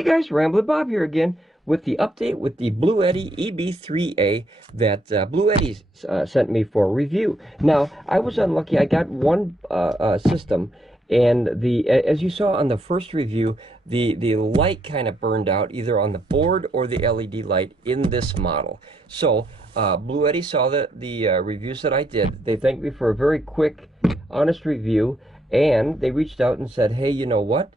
Hey guys, Ramblin Bob here again with the update with the Bluetti EB3A that Bluetti sent me for review. Now, I was unlucky. I got one system, and as you saw on the first review, the light kind of burned out either on the board or the LED light in this model. So Bluetti saw the reviews that I did. They thanked me for a very quick, honest review, and they reached out and said, hey, you know what?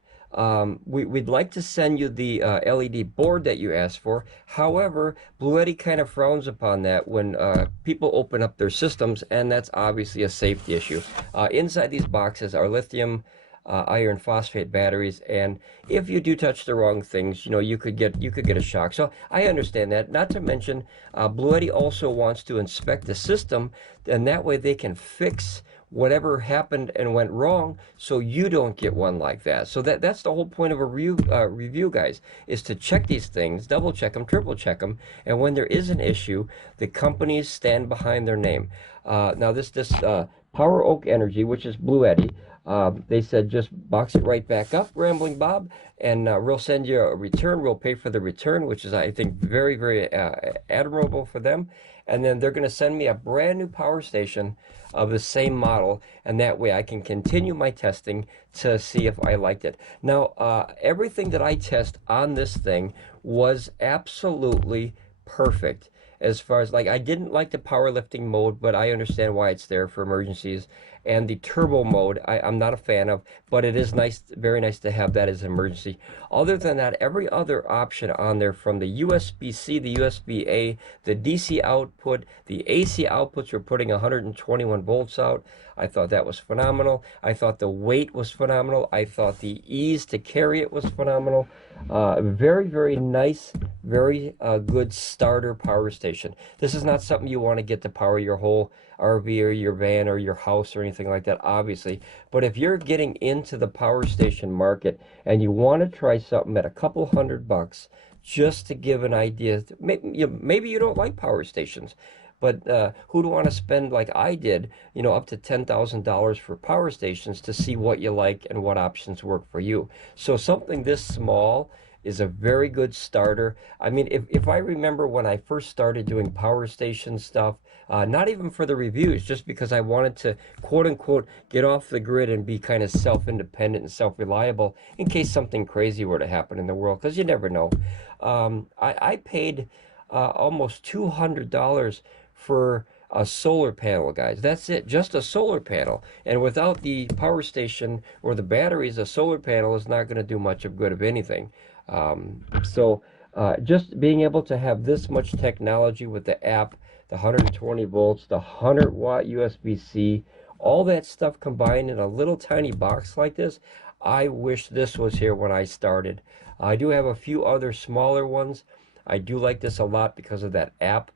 We'd like to send you the LED board that you asked for. However, Bluetti kind of frowns upon that when people open up their systems, and that's obviously a safety issue. Inside these boxes are lithium iron phosphate batteries, and if you do touch the wrong things, you could get a shock. So I understand that. Not to mention, Bluetti also wants to inspect the system, and that way they can fix whatever happened and went wrong, so you don't get one like that. So that's the whole point of a review, guys, is to check these things, double check them, triple check them, and when there is an issue, the companies stand behind their name. Now this Power Oak Energy, which is Bluetti, they said just box it right back up, Ramblin Bob, and we'll send you a return. We'll pay for the return, which is, I think, very, very admirable for them. And then they're going to send me a brand new power station of the same model, and that way I can continue my testing to see if I liked it. Now, everything that I test on this thing was absolutely perfect. As far as, like, I didn't like the powerlifting mode, but I understand why it's there for emergencies. And the turbo mode, I'm not a fan of, but it is nice, very nice to have that as an emergency. Other than that, every other option on there, from the USB-C, the USB-A, the DC output, the AC outputs, you're putting 121 volts out. I thought that was phenomenal. I thought the weight was phenomenal. I thought the ease to carry it was phenomenal. Very, very nice, very good starter power station. This is not something you want to get to power your whole RV or your van or your house or anything like that, obviously. But if you're getting into the power station market and you want to try something at a couple $100, just to give an idea, maybe you don't like power stations, but who'd want to spend, like I did, up to $10,000 for power stations to see what you like and what options work for you? So something this small is a very good starter. I mean, if I remember when I first started doing power station stuff, not even for the reviews, just because I wanted to, quote unquote, get off the grid and be kind of self-independent and self-reliable in case something crazy were to happen in the world, because you never know. I paid almost $200 for a solar panel, guys. That's it, just a solar panel. And without the power station or the batteries, a solar panel is not going to do much of good of anything. Just being able to have this much technology with the app, the 120 volts, the 100-watt USB-C, all that stuff combined in a little tiny box like this, I wish this was here when I started. I do have a few other smaller ones. I do like this a lot because of that app.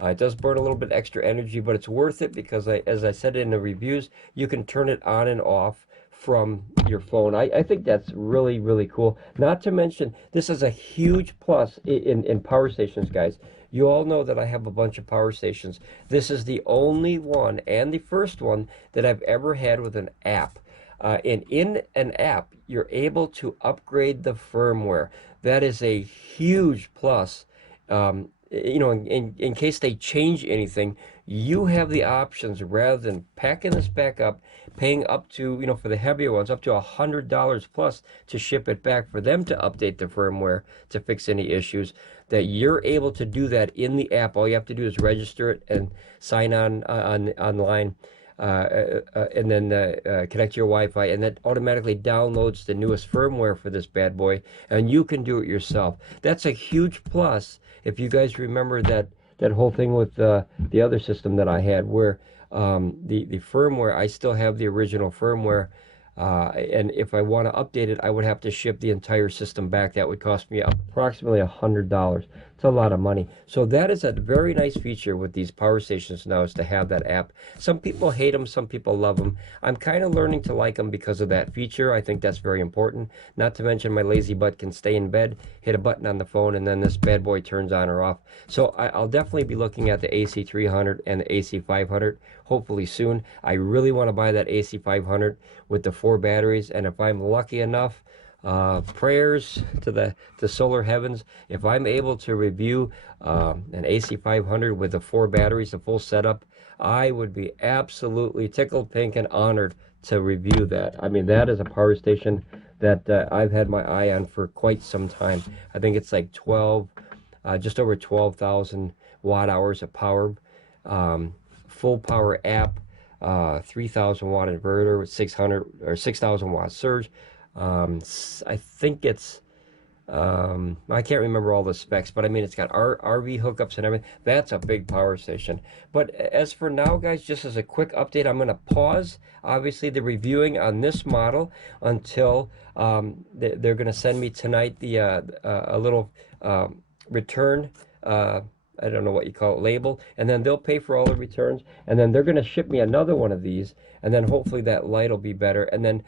It does burn a little bit extra energy, but it's worth it because, as I said in the reviews, you can turn it on and off from your phone. I think that's really, really cool. Not to mention, this is a huge plus in power stations, guys. You all know that I have a bunch of power stations. This is the only one and the first one that I've ever had with an app. And in an app, you're able to upgrade the firmware. That is a huge plus. In case they change anything, you have the options rather than packing this back up, paying up to, for the heavier ones, up to $100 plus to ship it back for them to update the firmware to fix any issues, that you're able to do that in the app. All you have to do is register it and sign on online. And then connect to your Wi-Fi, and that automatically downloads the newest firmware for this bad boy, and you can do it yourself. That's a huge plus. If you guys remember that whole thing with the other system that I had, where the firmware, I still have the original firmware, and if I want to update it, I would have to ship the entire system back. That would cost me approximately $100. It's a lot of money. So that is a very nice feature with these power stations now, is to have that app. Some people hate them, some people love them. I'm kind of learning to like them because of that feature. I think that's very important. Not to mention, my lazy butt can stay in bed, hit a button on the phone, and then this bad boy turns on or off. So I'll definitely be looking at the AC300 and the AC500 hopefully soon. I really want to buy that AC500 with the 4 batteries, and if I'm lucky enough, prayers to the solar heavens. If I'm able to review an AC500 with the 4 batteries, the full setup, I would be absolutely tickled pink and honored to review that. I mean, that is a power station that I've had my eye on for quite some time. I think it's like just over 12,000 watt hours of power, full power app, 3,000 watt inverter with 600 or 6,000 watt surge. I think it's I can't remember all the specs, but I mean, it's got RV hookups and everything. That's a big power station. But as for now, guys, just as a quick update, I'm going to pause, obviously, the reviewing on this model until they're going to send me tonight a little return, I don't know what you call it, label, and then they'll pay for all the returns, and then they're going to ship me another one of these, and then hopefully that light will be better, and then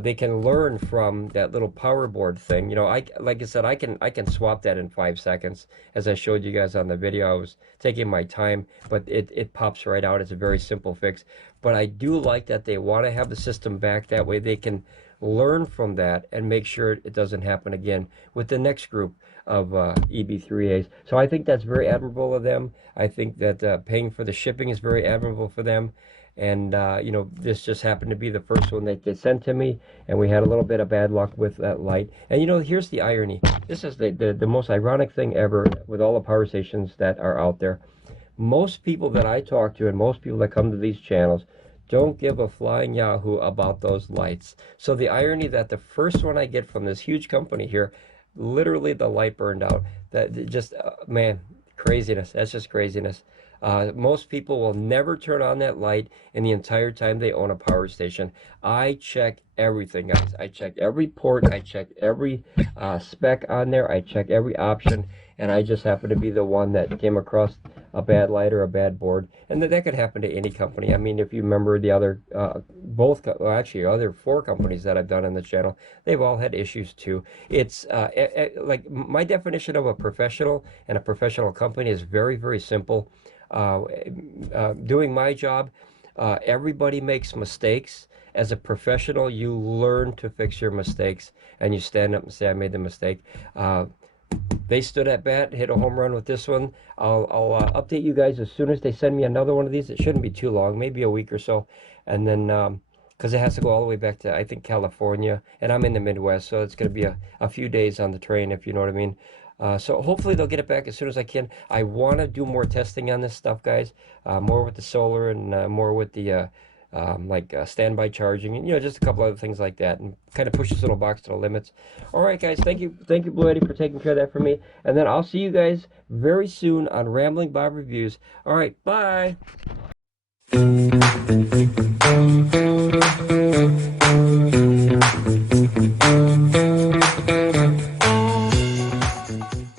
they can learn from that little power board thing. You know, like I said, I can swap that in 5 seconds, as I showed you guys on the video. I was taking my time, but it pops right out. It's a very simple fix, but I do like that they want to have the system back. That way they can learn from that and make sure it doesn't happen again with the next group of EB3As. So I think that's very admirable of them. I think that paying for the shipping is very admirable for them. And you know, this just happened to be the first one that they sent to me, and we had a little bit of bad luck with that light. And you know, here's the irony. This is the most ironic thing ever with all the power stations that are out there. Most people that I talk to and most people that come to these channels don't give a flying yahoo about those lights. So the irony that the first one I get from this huge company here, literally the light burned out. That just, man, craziness. That's just craziness. Most people will never turn on that light in the entire time they own a power station. I check everything, guys. I check every port. I check every spec on there. I check every option, and I just happen to be the one that came across a bad light or a bad board, and that could happen to any company. I mean, if you remember the other actually other 4 companies that I've done on the channel, they've all had issues too. It's like my definition of a professional and a professional company is very, very simple. Doing my job, everybody makes mistakes. As a professional, you learn to fix your mistakes, and you stand up and say, I made the mistake. They stood at bat, hit a home run with this one. I'll update you guys as soon as they send me another one of these. It shouldn't be too long, maybe a week or so. And then, because it has to go all the way back to, I think, California. And I'm in the Midwest, so it's going to be a few days on the train, if you know what I mean. So hopefully they'll get it back as soon as I can. I want to do more testing on this stuff, guys. More with the solar and more with the standby charging, and you know, just a couple other things like that, and kind of push this little box to the limits. All right, guys, thank you Bluetti, for taking care of that for me, and then I'll see you guys very soon on Ramblin Bob Reviews. All right, bye.